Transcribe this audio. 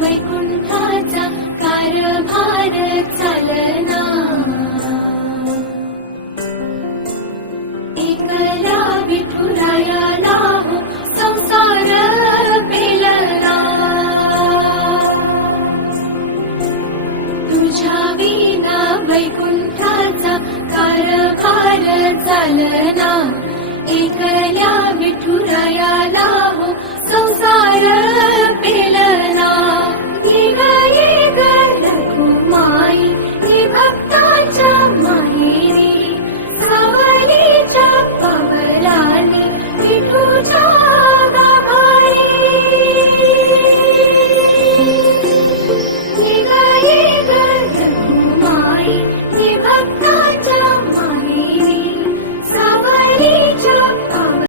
वैकुंठाचा कारभार चालना, एकला विठुरायाला हो संसार पेलना, तुझ्या विना वैकुंठाचा कारभार चालना, एकल्या विठुरायाला हो संसार पेलना. निघाली रखुमाई ही भक्ताच्या माहेरी, सावलीच्या पवलाने विठुच्या